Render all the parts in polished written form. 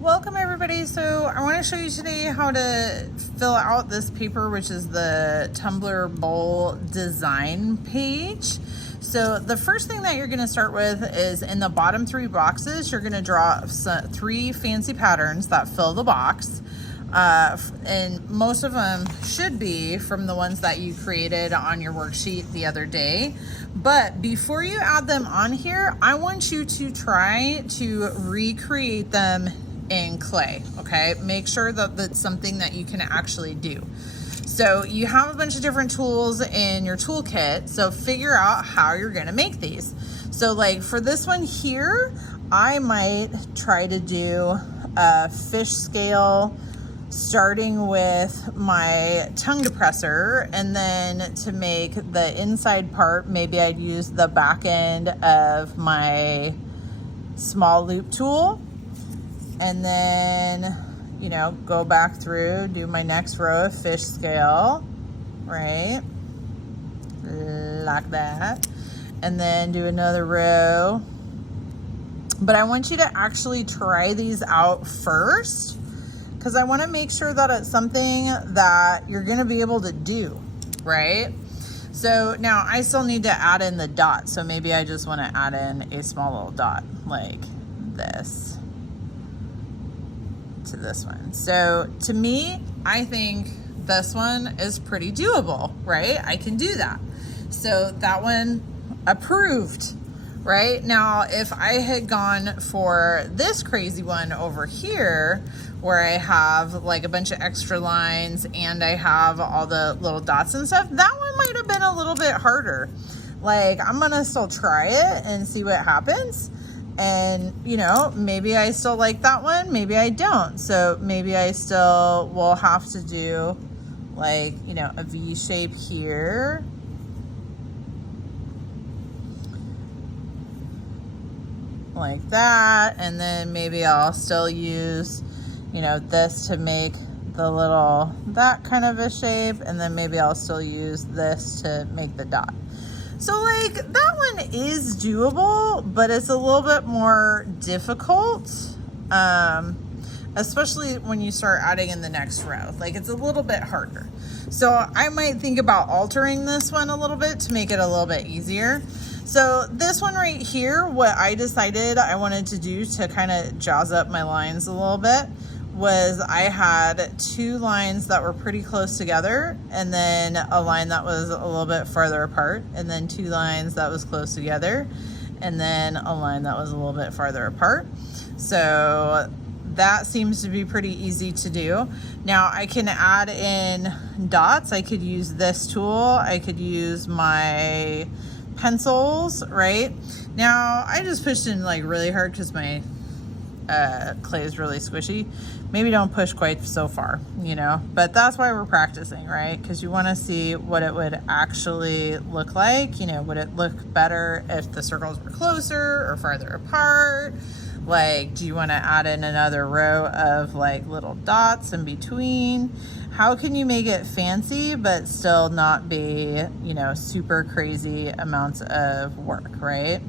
Welcome everybody. So I want to show you today how to fill out this paper, which is the Tumbler Bowl design page. So the first thing that you're going to start with is in the bottom three boxes, you're going to draw three fancy patterns that fill the box. And most of them should be from the ones that you created on your worksheet the other day. But before you add them on here, I want you to try to recreate them in clay. Okay, make sure that that's something that you can actually do. So you have a bunch of different tools in your toolkit, so figure out how you're going to make these. So like for this one here, I might try to do a fish scale starting with my tongue depressor, and then to make the inside part, maybe I'd use the back end of my small loop tool, and then, you know, go back through, do my next row of fish scale, right? Like that. And then do another row. But I want you to actually try these out first, because I want to make sure that it's something that you're going to be able to do, right? So now I still need to add in the dot. So maybe I just want to add in a small little dot like this to this one. So to me, I think this one is pretty doable, right? I can do that. So that one approved, right? Now, if I had gone for this crazy one over here, where I have like a bunch of extra lines and I have all the little dots and stuff, that one might have been a little bit harder. Like, I'm gonna still try it and see what happens. And, you know, maybe I still like that one, maybe I don't. So maybe I still will have to do like, you know, a V shape here. Like that. And then maybe I'll still use, you know, this to make the little, that kind of a shape. And then maybe I'll still use this to make the dot. So like that one is doable, but it's a little bit more difficult, especially when you start adding in the next row. Like it's a little bit harder. So I might think about altering this one a little bit to make it a little bit easier. So this one right here, what I decided I wanted to do to kind of jazz up my lines a little bit was I had two lines that were pretty close together, and then a line that was a little bit farther apart, and then two lines that was close together, and then a line that was a little bit farther apart. So that seems to be pretty easy to do. Now I can add in dots. I could use this tool. I could use my pencils, right? Now I just pushed in like really hard because my clay is really squishy. Maybe don't push quite so far, you know, but that's why we're practicing, right? Because you want to see what it would actually look like. You know, would it look better if the circles were closer or farther apart? Like, do you want to add in another row of like little dots in between? How can you make it fancy but still not be, you know, super crazy amounts of work, right?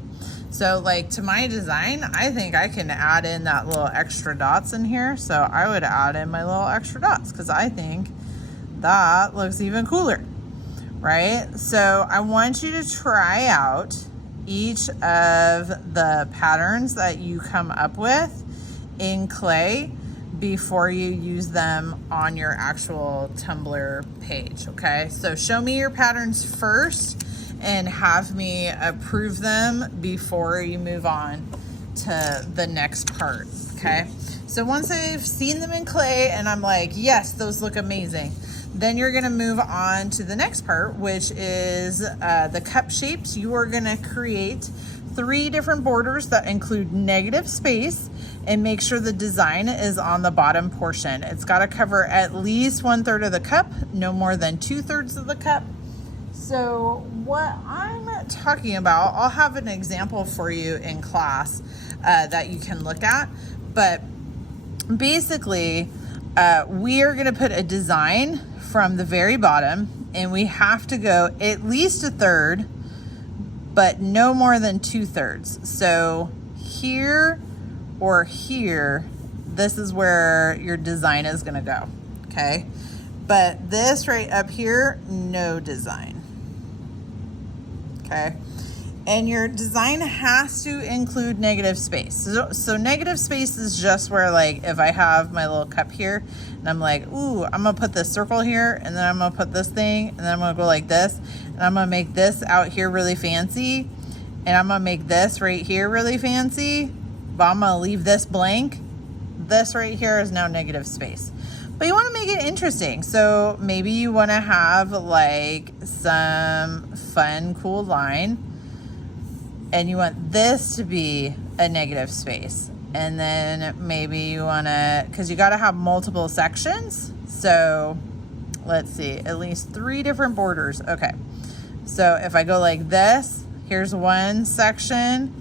So like to my design, I think I can add in that little extra dots in here. So I would add in my little extra dots because I think that looks even cooler, right? So I want you to try out each of the patterns that you come up with in clay before you use them on your actual Tumbler page, okay? So show me your patterns first and have me approve them before you move on to the next part, okay? So once I've seen them in clay and I'm like, yes, those look amazing, then you're gonna move on to the next part, which is the cup shapes. You are gonna create 3 different borders that include negative space, and make sure the design is on the bottom portion. It's gotta cover at least 1/3 of the cup, no more than 2/3 of the cup. So what I'm talking about, I'll have an example for you in class that you can look at, but basically we are gonna put a design from the very bottom, and we have to go at least 1/3, but no more than 2/3. So here or here this is where your design is gonna go, okay? But this right up here, no design, okay? And your design has to include negative space. So negative space is just where, like, if I have my little cup here and I'm like, ooh, I'm gonna put this circle here, and then I'm gonna put this thing, and then I'm gonna go like this, and I'm gonna make this out here really fancy, and I'm gonna make this right here really fancy, but I'm gonna leave this blank. This right here is now negative space. But you wanna make it interesting. So maybe you wanna have like some fun, cool line, and you want this to be a negative space. And then maybe you wanna, cause you gotta have multiple sections. So let's see, at least 3 different borders. Okay, so if I go like this, here's 1 section,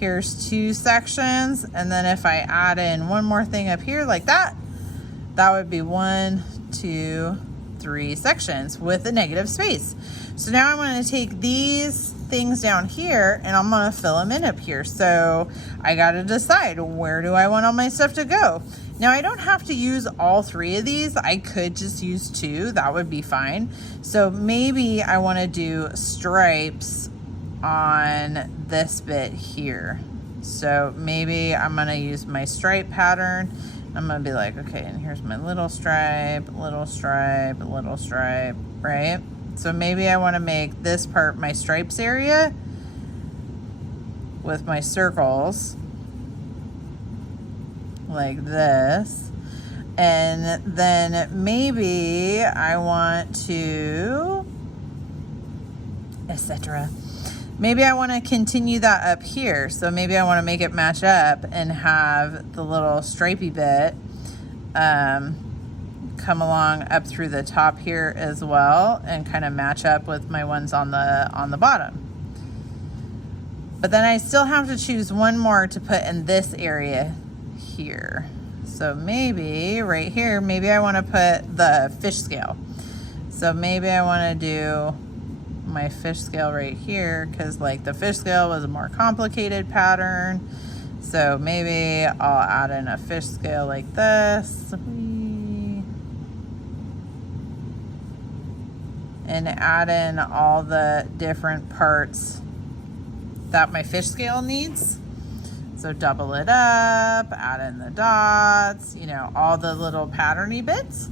here's 2 sections, and then if I add in one more thing up here like that, that would be 1, 2, 3 sections with a negative space. So now I'm going to take these things down here and I'm going to fill them in up here. So I got to decide, where do I want all my stuff to go? Now I don't have to use all 3 of these. I could just use 2. That would be fine. So maybe I want to do stripes on this bit here. So maybe I'm going to use my stripe pattern. I'm going to be like, okay, and here's my little stripe, little stripe, little stripe, right? So maybe I want to make this part my stripes area with my circles like this. And then maybe I want to, etc. Maybe I want to continue that up here. So maybe I want to make it match up and have the little stripey bit come along up through the top here as well, and kind of match up with my ones on the bottom. But then I still have to choose one more to put in this area here. So maybe right here, maybe I want to put the fish scale. So maybe I want to do my fish scale right here, because like the fish scale was a more complicated pattern. So maybe I'll add in a fish scale like this. And add in all the different parts that my fish scale needs. So double it up, add in the dots, you know, all the little patterny bits.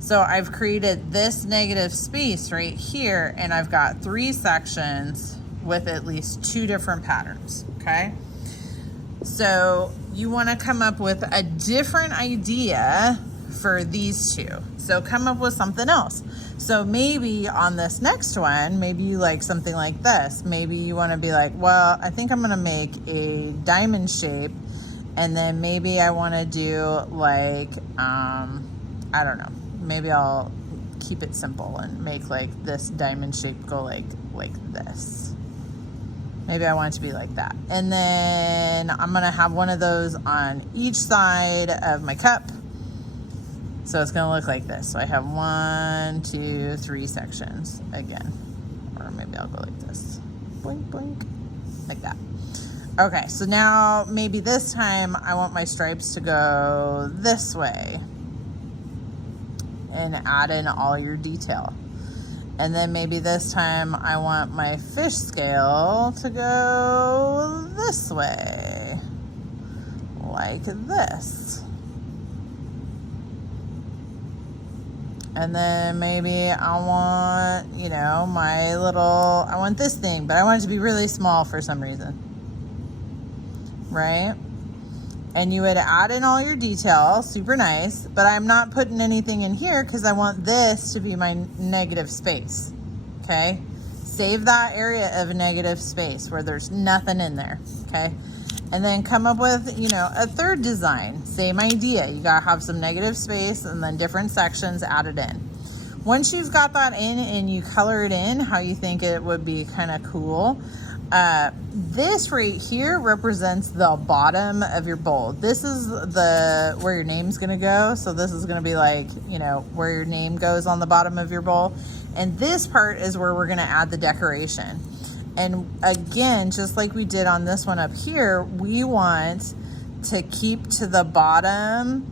So I've created this negative space right here, and I've got 3 sections with at least 2 different patterns, okay? So you wanna come up with a different idea for these 2. So come up with something else. So maybe on this next one, maybe you like something like this. Maybe you want to be like, well, I think I'm going to make a diamond shape, and then maybe I want to do like, I don't know, maybe I'll keep it simple and make like this diamond shape go like this. Maybe I want it to be like that. And then I'm going to have one of those on each side of my cup. So it's going to look like this. So I have 1, 2, 3 sections again. Or maybe I'll go like this. Blink, blink. Like that. Okay, so now maybe this time I want my stripes to go this way. And add in all your detail. And then maybe this time I want my fish scale to go this way. Like this. And then maybe I want, you know, my little, I want this thing, but I want it to be really small for some reason. Right? And you would add in all your detail, super nice, but I'm not putting anything in here because I want this to be my negative space. Okay? Save that area of negative space where there's nothing in there. Okay? And then come up with, you know, a third design. Same idea. You got to have some negative space and then different sections added in. Once you've got that in and you color it in how you think it would be kind of cool, this right here represents the bottom of your bowl. This is the where your name's going to go. So this is going to be like, you know, where your name goes on the bottom of your bowl. And this part is where we're going to add the decoration. And again, just like we did on this one up here, we want to keep to the bottom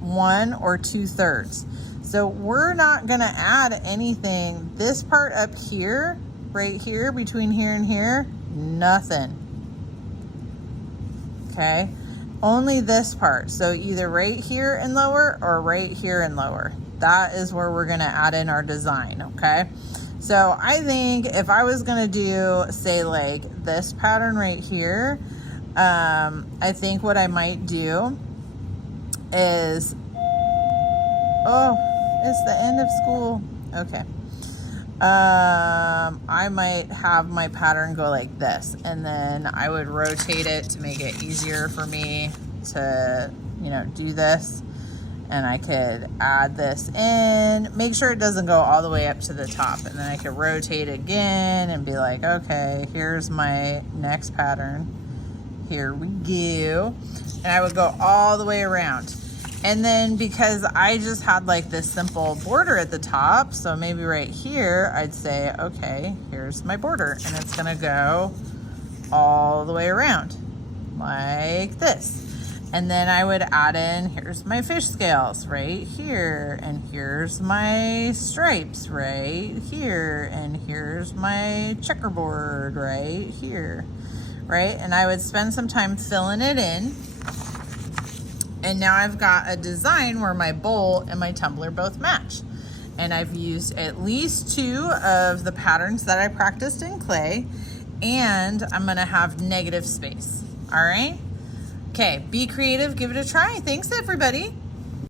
1 or 2/3. So we're not gonna add anything. This part up here, right here, between here and here, nothing. Okay, only this part. So either right here and lower or right here and lower. That is where we're gonna add in our design, okay? So I think if I was gonna do, say like this pattern right here, I think what I might do is, oh, it's the end of school. Okay. I might have my pattern go like this, and then I would rotate it to make it easier for me to, you know, do this. And I could add this in, make sure it doesn't go all the way up to the top, and then I could rotate again and be like, okay, here's my next pattern. Here we go. And I would go all the way around. And then because I just had like this simple border at the top, so maybe right here, I'd say, okay, here's my border, and it's gonna go all the way around like this. And then I would add in, here's my fish scales right here, and here's my stripes right here, and here's my checkerboard right here, right? And I would spend some time filling it in. And now I've got a design where my bowl and my tumbler both match. And I've used at least 2 of the patterns that I practiced in clay, and I'm gonna have negative space, all right? Okay, be creative, give it a try. Thanks, everybody.